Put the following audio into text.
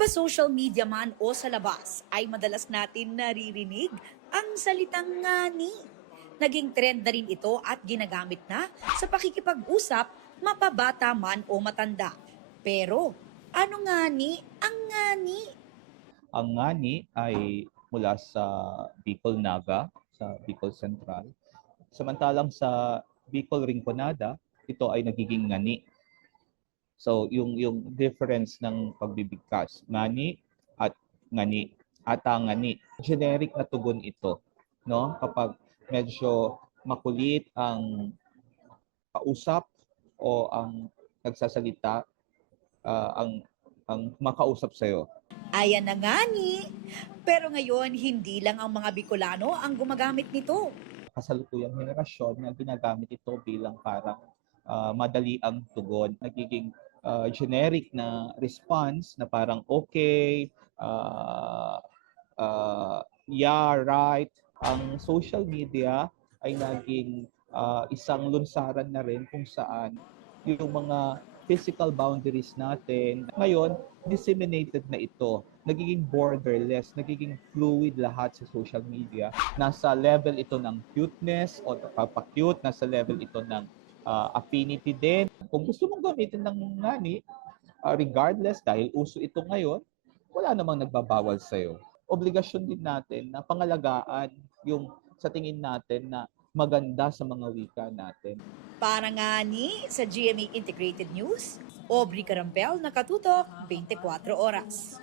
Mapa-social media man o sa labas ay madalas natin naririnig ang salitang ngani. Naging trend na rin ito at ginagamit na sa pakikipag-usap, mapabata man o matanda. Pero, ano ngani ang ngani? Ang ngani ay mula sa Bicol Naga, sa Bicol Central. Samantalang sa Bicol Rinconada, ito ay nagiging ngani. So yung difference ng pagbibigkas, ngani at ngani, ata ngani. Generic na tugon ito, no? Kapag medyo makulit ang kausap o ang nagsasalita, ang makausap sa'yo. Ayan na ngani! Pero ngayon, hindi lang ang mga Bicolano ang gumagamit nito. Kasalukuyang henerasyon na ginagamit ito bilang parang madali ang tugon. Nagiging generic na response na parang okay, yeah, right. Ang social media ay naging isang lunsaran na rin kung saan yung mga physical boundaries natin ngayon disseminated na ito, nagiging borderless, nagiging fluid lahat sa social media. Nasa level ito ng cuteness o pagpa-cute, nasa level ito ng affinity din. Kung gusto mong gamitin ng ngani, regardless dahil uso ito ngayon, wala namang nagbabawal sa'yo. Obligasyon din natin na pangalagaan yung sa tingin natin na maganda sa mga wika natin. Para ngani sa GMA Integrated News, Aubrey Carampel, Nakatutok, 24 Oras.